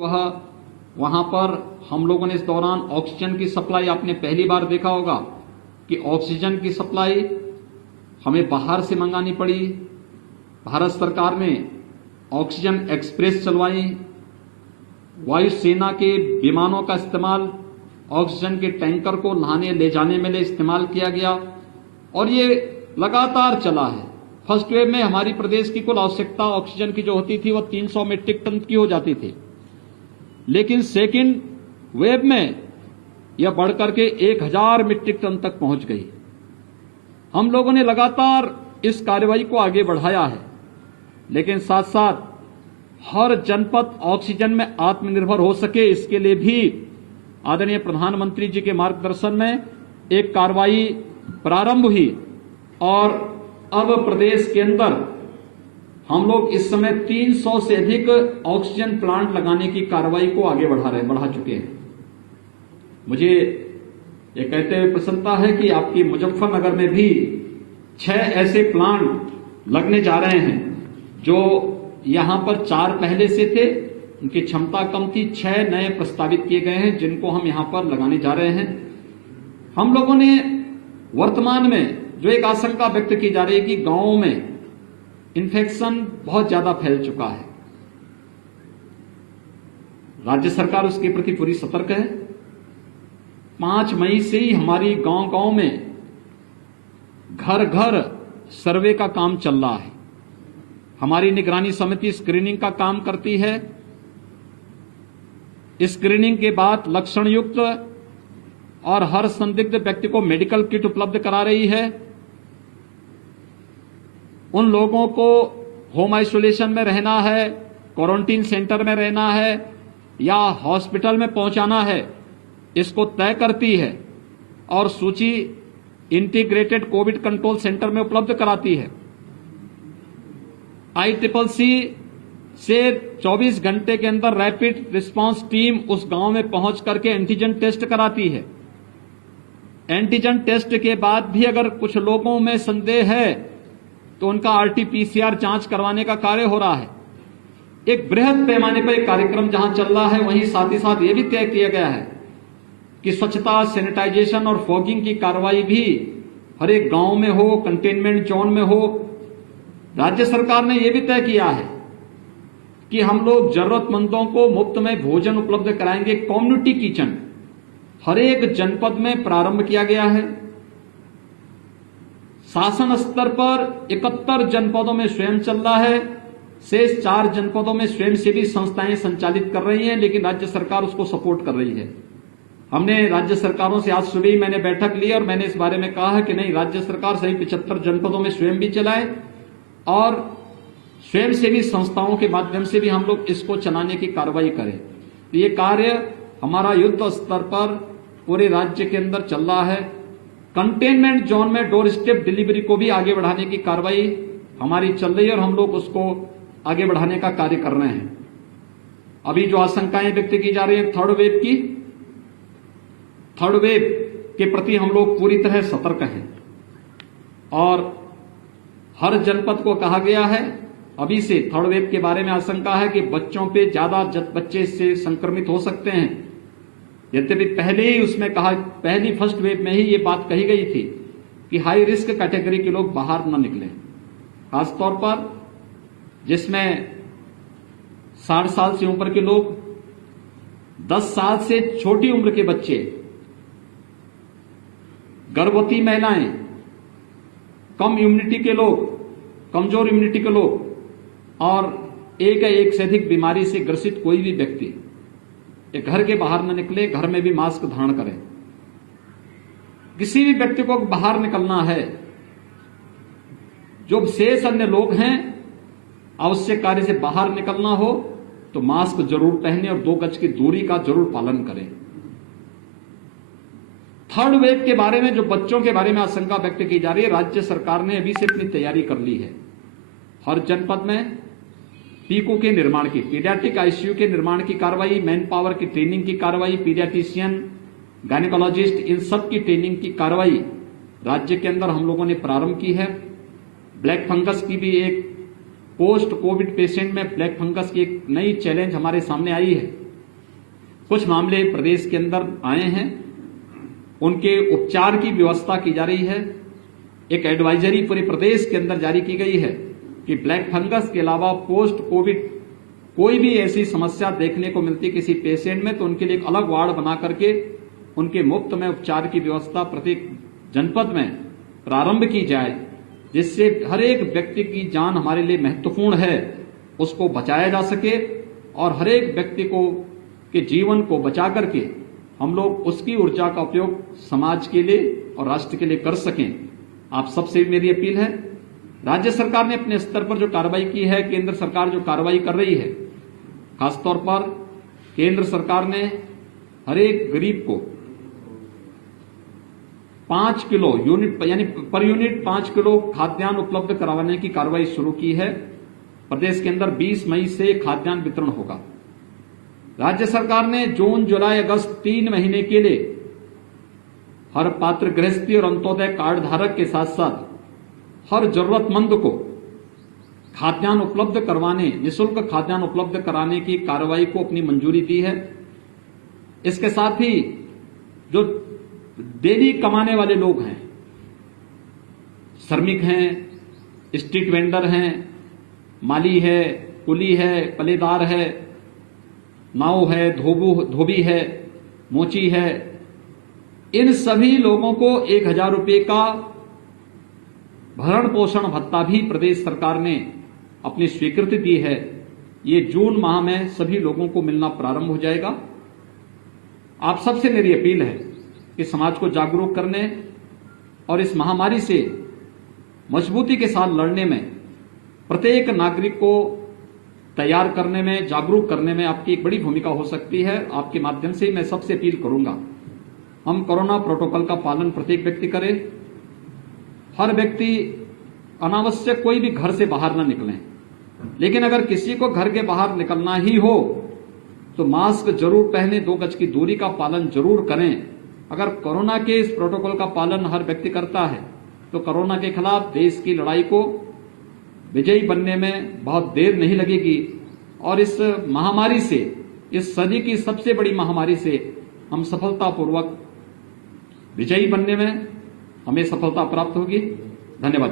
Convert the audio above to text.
वह वहां पर हम लोगों ने इस दौरान ऑक्सीजन की सप्लाई, आपने पहली बार देखा होगा कि ऑक्सीजन की सप्लाई हमें बाहर से मंगानी पड़ी। भारत सरकार ने ऑक्सीजन एक्सप्रेस चलवाई, वायुसेना के विमानों का इस्तेमाल ऑक्सीजन के टैंकर को लाने ले जाने में इस्तेमाल किया गया और ये लगातार चला है। फर्स्ट वेव में हमारी प्रदेश की कुल आवश्यकता ऑक्सीजन की जो होती थी वह 300 मीट्रिक टन की हो जाती थी, लेकिन सेकेंड वेव में यह बढ़कर के 1000 मीट्रिक टन तक पहुंच गई। हम लोगों ने लगातार इस कार्रवाई को आगे बढ़ाया है, लेकिन साथ साथ हर जनपद ऑक्सीजन में आत्मनिर्भर हो सके, इसके लिए भी आदरणीय प्रधानमंत्री जी के मार्गदर्शन में एक कार्रवाई प्रारंभ हुई और अब प्रदेश के अंदर हम लोग इस समय 300 से अधिक ऑक्सीजन प्लांट लगाने की कार्रवाई को आगे बढ़ा चुके हैं। मुझे ये कहते हुए प्रसन्नता है कि आपकी मुजफ्फरनगर में भी 6 ऐसे प्लांट लगने जा रहे हैं जो यहां पर 4 पहले से थे, उनकी क्षमता कम थी, 6 नए प्रस्तावित किए गए हैं जिनको हम यहां पर लगाने जा रहे हैं। हम लोगों ने वर्तमान में जो एक आशंका व्यक्त की जा रही है कि गांवों में इन्फेक्शन बहुत ज्यादा फैल चुका है, राज्य सरकार उसके प्रति पूरी सतर्क है। 5 मई से ही हमारी गांव-गांव में घर-घर सर्वे का काम चल रहा है। हमारी निगरानी समिति स्क्रीनिंग का काम करती है। स्क्रीनिंग के बाद लक्षण युक्त और हर संदिग्ध व्यक्ति को मेडिकल किट उपलब्ध करा रही है। उन लोगों को होम आइसोलेशन में रहना है, क्वारंटीन सेंटर में रहना है या हॉस्पिटल में पहुंचाना है, इसको तय करती है और सूची इंटीग्रेटेड कोविड कंट्रोल सेंटर में उपलब्ध कराती है। ICCC से 24 घंटे के अंदर रैपिड रिस्पांस टीम उस गांव में पहुंच करके एंटीजन टेस्ट कराती है। एंटीजन टेस्ट के बाद भी अगर कुछ लोगों में संदेह है तो उनका RT-PCR जांच करवाने का कार्य हो रहा है। एक बृहद पैमाने पर एक कार्यक्रम जहां चल रहा है, वहीं साथ ही साथ यह भी तय किया गया है कि स्वच्छता, सैनिटाइजेशन और फॉगिंग की कार्रवाई भी हर एक गांव में हो, कंटेनमेंट जोन में हो। राज्य सरकार ने यह भी तय किया है कि हम लोग जरूरतमंदों को मुफ्त में भोजन उपलब्ध कराएंगे। कम्युनिटी किचन हर एक जनपद में प्रारंभ किया गया है। शासन स्तर पर 71 जनपदों में स्वयं चल रहा है, शेष 4 जनपदों में स्वयंसेवी संस्थाएं संचालित कर रही हैं, लेकिन राज्य सरकार उसको सपोर्ट कर रही है। हमने राज्य सरकारों से आज सुबह ही मैंने बैठक ली और मैंने इस बारे में कहा है कि नहीं, राज्य सरकार सही 75 जनपदों में स्वयं भी चलाए और स्वयंसेवी संस्थाओं के माध्यम से भी हम लोग इसको चलाने की कार्रवाई करें। तो ये कार्य हमारा युद्ध स्तर पर पूरे राज्य के अंदर चल रहा है। कंटेनमेंट जोन में डोर स्टेप डिलीवरी को भी आगे बढ़ाने की कार्रवाई हमारी चल रही है और हम लोग उसको आगे बढ़ाने का कार्य कर रहे हैं। अभी जो आशंकाएं व्यक्त की जा रही है थर्ड वेव के प्रति हम लोग पूरी तरह सतर्क हैं और हर जनपद को कहा गया है, अभी से थर्ड वेव के बारे में आशंका है कि बच्चों पे ज्यादा बच्चे इससे संक्रमित हो सकते हैं। यद्यपि पहले ही उसमें कहा, पहली फर्स्ट वेव में ही ये बात कही गई थी कि हाई रिस्क कैटेगरी के लोग बाहर न निकलें, खासतौर पर जिसमें 60 साल से ऊपर के लोग, 10 साल से छोटी उम्र के बच्चे, गर्भवती महिलाएं, कम इम्यूनिटी के लोग, कमजोर इम्यूनिटी के लोग और एक या एक से अधिक बीमारी से ग्रसित कोई भी व्यक्ति ये घर के बाहर न निकले, घर में भी मास्क धारण करें। किसी भी व्यक्ति को बाहर निकलना है, जो शेष अन्य लोग हैं, आवश्यक कार्य से बाहर निकलना हो तो मास्क जरूर पहने और 2 गज की दूरी का जरूर पालन करें। थर्ड वेव के बारे में जो बच्चों के बारे में आशंका व्यक्त की जा रही है, राज्य सरकार ने अभी से अपनी तैयारी कर ली है। हर जनपद में पीको के निर्माण की, पीडियाट्रिक ICU के निर्माण की कार्रवाई, मैन पावर की ट्रेनिंग की कार्रवाई, पीडियाट्रिशियन, गायनेकोलॉजिस्ट, इन सब की ट्रेनिंग की कार्रवाई राज्य के अंदर हम लोगों ने प्रारंभ की है। ब्लैक फंगस की भी एक पोस्ट कोविड पेशेंट में ब्लैक फंगस की एक नई चैलेंज हमारे सामने आई है। कुछ मामले प्रदेश के अंदर आए हैं, उनके उपचार की व्यवस्था की जा रही है। एक एडवाइजरी पूरे प्रदेश के अंदर जारी की गई है कि ब्लैक फंगस के अलावा पोस्ट कोविड कोई भी ऐसी समस्या देखने को मिलती किसी पेशेंट में तो उनके लिए एक अलग वार्ड बना करके उनके मुफ्त में उपचार की व्यवस्था प्रत्येक जनपद में प्रारंभ की जाए, जिससे हर एक व्यक्ति की जान हमारे लिए महत्वपूर्ण है, उसको बचाया जा सके और हर एक व्यक्ति को के जीवन को बचा करके हम लोग उसकी ऊर्जा का उपयोग समाज के लिए और राष्ट्र के लिए कर सकें। आप सबसे मेरी अपील है, राज्य सरकार ने अपने स्तर पर जो कार्रवाई की है, केंद्र सरकार जो कार्रवाई कर रही है, खासतौर पर केंद्र सरकार ने हर एक गरीब को 5 किलो यूनिट यानी पर यूनिट 5 किलो खाद्यान्न उपलब्ध करवाने की कार्रवाई शुरू की है। प्रदेश के अंदर 20 मई से खाद्यान्न वितरण होगा। राज्य सरकार ने जून, जुलाई, अगस्त 3 महीने के लिए हर पात्र गृहस्थी और अंत्योदय कार्ड धारक के साथ साथ हर जरूरतमंद को खाद्यान्न उपलब्ध करवाने, निःशुल्क खाद्यान्न उपलब्ध कराने की कार्रवाई को अपनी मंजूरी दी है। इसके साथ ही जो डेली कमाने वाले लोग हैं, श्रमिक हैं, स्ट्रीट वेंडर हैं, माली है, कुली है, पलेदार है, नाव है, धोबी है, मोची है, इन सभी लोगों को 1000 रुपये का भरण पोषण भत्ता भी प्रदेश सरकार ने अपनी स्वीकृति दी है। ये जून माह में सभी लोगों को मिलना प्रारंभ हो जाएगा। आप सबसे मेरी अपील है कि समाज को जागरूक करने और इस महामारी से मजबूती के साथ लड़ने में, प्रत्येक नागरिक को तैयार करने में, जागरूक करने में आपकी एक बड़ी भूमिका हो सकती है। आपके माध्यम से मैं सबसे अपील करूंगा, हम कोरोना प्रोटोकॉल का पालन प्रत्येक व्यक्ति करे। हर व्यक्ति अनावश्यक कोई भी घर से बाहर न निकले, लेकिन अगर किसी को घर के बाहर निकलना ही हो तो मास्क जरूर पहने, 2 गज की दूरी का पालन जरूर करें। अगर कोरोना के इस प्रोटोकॉल का पालन हर व्यक्ति करता है तो कोरोना के खिलाफ देश की लड़ाई को विजयी बनने में बहुत देर नहीं लगेगी और इस महामारी से, इस सदी की सबसे बड़ी महामारी से हम सफलतापूर्वक विजयी बनने में हमें सफलता प्राप्त होगी। धन्यवाद।